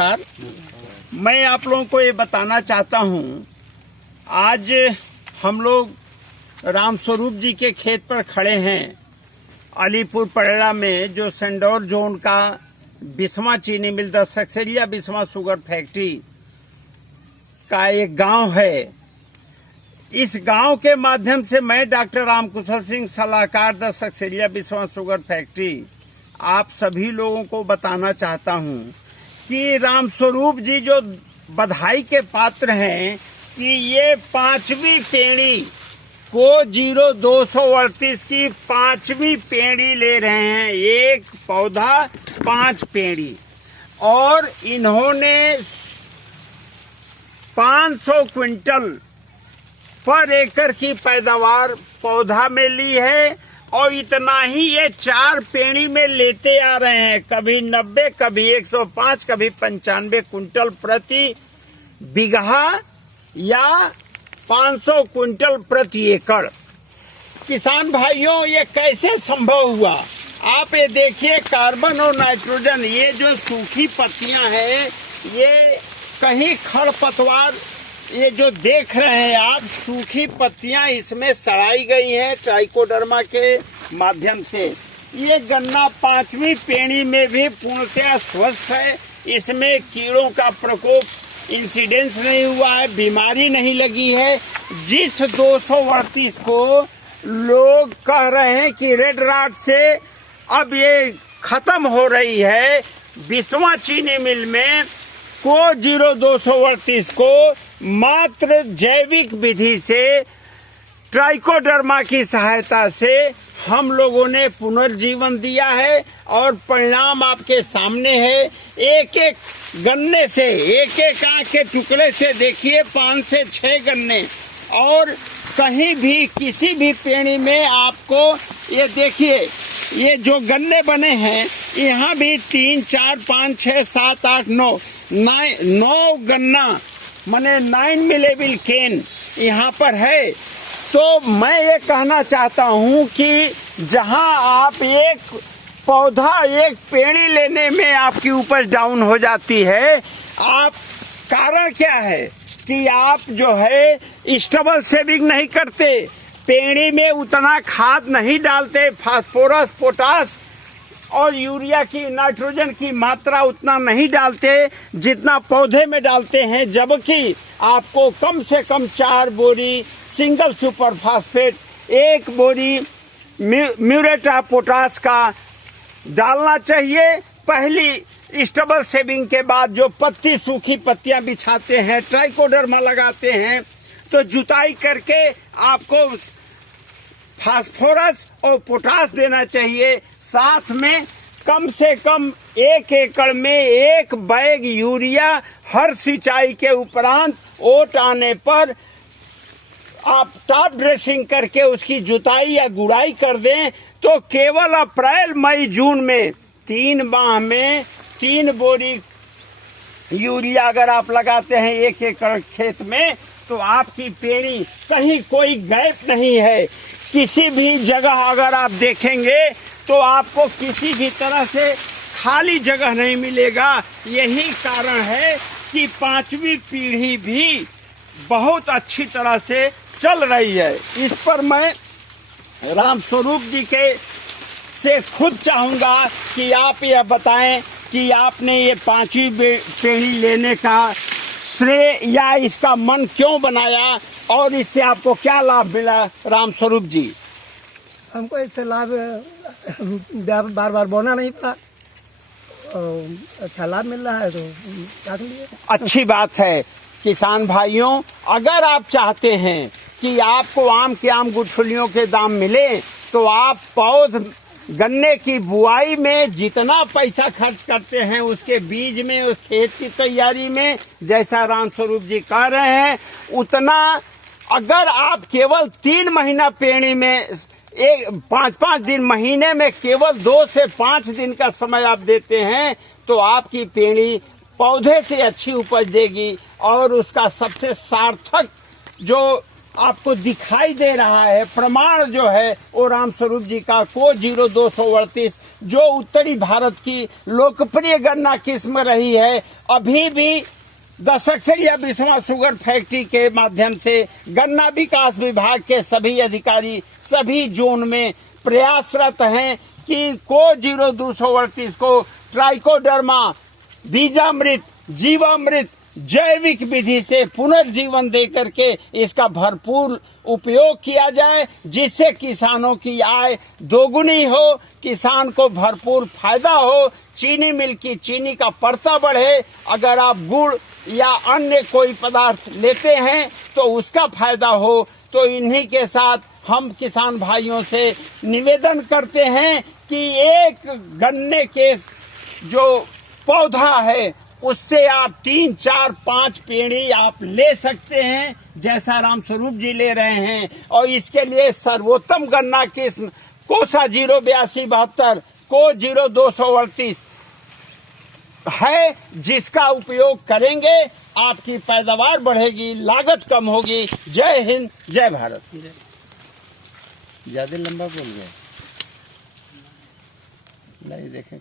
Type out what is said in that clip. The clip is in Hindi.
नमस्कार। मैं आप लोगों को ये बताना चाहता हूँ, आज हम लोग रामस्वरूप जी के खेत पर खड़े हैं। अलीपुर परेड़ा में जो सेंडोर जोन का बिस्वा चीनी मिल, the Seksaria Biswa sugar factory का एक गांव है। इस गांव के माध्यम से मैं डॉक्टर रामकुशल सिंह, सलाहकार the Seksaria Biswa sugar factory, आप सभी लोगों को बताना चाहता हूं कि रामस्वरूप जी जो बधाई के पात्र हैं कि ये 5वीं पेड़ी को 0238 की 5वीं पेड़ी ले रहे हैं। एक पौधा 5 पेड़ी, और इन्होंने 500 क्विंटल पर एकड़ की पैदावार पौधा में ली है। और इतना ही ये 4 पेड़ी में लेते आ रहे हैं, कभी 90, कभी 105, कभी 95 कुंटल प्रति बीघा या 500 कुंटल प्रति एकड़। किसान भाइयों, ये कैसे संभव हुआ? आप ये देखिए, कार्बन और नाइट्रोजन, ये जो सूखी पत्तियां हैं, ये कहीं खरपतवार, ये जो देख रहे हैं आप, सूखी पत्तियां इसमें सड़ाई गई हैं ट्राइकोडर्मा के माध्यम से। ये गन्ना 5वीं पेड़ी में भी पूर्णतया स्वस्थ है। इसमें कीड़ों का प्रकोप इंसिडेंस नहीं हुआ है, बीमारी नहीं लगी है। जिस 238 को लोग कह रहे हैं कि रेड राट से अब ये खत्म हो रही है, बिस्वा चीनी मिल में को 0238 को मात्र जैविक विधि से, ट्राइकोडर्मा की सहायता से हम लोगों ने पुनर्जीवन दिया है। और परिणाम आपके सामने है। एक एक गन्ने से, एक एक आंख के टुकड़े से देखिए 5 से 6 गन्ने, और कहीं भी किसी भी पेड़ी में आपको ये देखिए, ये जो गन्ने बने हैं, यहाँ भी 3, 4, 5, 6, 7, 8, 9 गन्ना, माने 9 मिलेबल केन यहाँ पर है। तो मैं ये कहना चाहता हूँ कि जहाँ आप एक पौधा, एक पेड़ी लेने में आपकी उपज डाउन हो जाती है, आप कारण क्या है कि आप जो है स्टबल सेविंग नहीं करते, पेड़ी में उतना खाद नहीं डालते, फास्फोरस, पोटास और यूरिया की, नाइट्रोजन की मात्रा उतना नहीं डालते जितना पौधे में डालते हैं। जबकि आपको कम से कम 4 बोरी सिंगल सुपर फास्फेट, 1 बोरी म्यूरेट ऑफ पोटास का डालना चाहिए। पहली स्टबल सेविंग के बाद जो पत्ती, सूखी पत्तियां बिछाते हैं, ट्राइकोडर्मा लगाते हैं, तो जुताई करके आपको फास्फोरस और पोटास देना चाहिए। साथ में कम से कम 1 एकड़ में 1 बैग यूरिया हर सिंचाई के उपरांत ओट आने पर आप टॉप ड्रेसिंग करके उसकी जुताई या गुड़ाई कर दें, तो केवल अप्रैल, मई, जून में 3 माह में 3 बोरी यूरिया अगर आप लगाते हैं 1 एकड़ खेत में, तो आपकी पेड़ी कहीं कोई गैप नहीं है। किसी भी जगह अगर आप देखेंगे तो आपको किसी भी तरह से खाली जगह नहीं मिलेगा। यही कारण है कि 5वीं पीढ़ी भी बहुत अच्छी तरह से चल रही है। इस पर मैं रामस्वरूप जी के से खुद चाहूँगा कि आप यह बताएं कि आपने ये 5वीं पेड़ी लेने का श्रेय या इसका मन क्यों बनाया, और इससे आपको क्या लाभ मिला? रामस्वरूप जी, हमको इससे लाभ बार बार बोना नहीं पड़ा, अच्छा लाभ मिल रहा है तो काट लिए। अच्छी बात है। किसान भाइयों, अगर आप चाहते हैं कि आपको आम के आम गुठलियों के दाम मिले, तो आप पौध गन्ने की बुआई में जितना पैसा खर्च करते हैं, उसके बीज में, उस खेत की तैयारी में, जैसा रामस्वरूप जी कह रहे हैं, उतना अगर आप केवल 3 महीना पेड़ी में 5-5 दिन, महीने में केवल 2 से 5 दिन का समय आप देते हैं, तो आपकी पेड़ी पौधे से अच्छी उपज देगी। और उसका सबसे सार्थक जो आपको दिखाई दे रहा है प्रमाण जो है, वो रामस्वरूप जी का को 0238, जो उत्तरी भारत की लोकप्रिय गन्ना किस्म रही है अभी भी दशक से यह विश्वा शुगर फैक्ट्री के माध्यम से गन्ना विकास विभाग के सभी अधिकारी सभी जोन में प्रयासरत हैं कि को 0238 को ट्राइकोडर्मा, बीजामृत, जीवामृत, जैविक विधि से पुनर्जीवन दे करके इसका भरपूर उपयोग किया जाए, जिससे किसानों की आय दोगुनी हो, किसान को भरपूर फायदा हो, चीनी मिल की चीनी का परता बढ़े। अगर आप गुड़ या अन्य कोई पदार्थ लेते हैं तो उसका फायदा हो। तो इन्हीं के साथ हम किसान भाइयों से निवेदन करते हैं कि एक गन्ने के जो पौधा है उससे आप 3, 4, 5 पेड़ी आप ले सकते हैं, जैसा राम स्वरूप जी ले रहे हैं। और इसके लिए सर्वोत्तम गन्ना किस्म कोसा 08272 को 0238 है, जिसका उपयोग करेंगे आपकी पैदावार बढ़ेगी, लागत कम होगी। जय हिंद, जय भारत। ज्यादा लंबा बोल गए, नहीं देखें।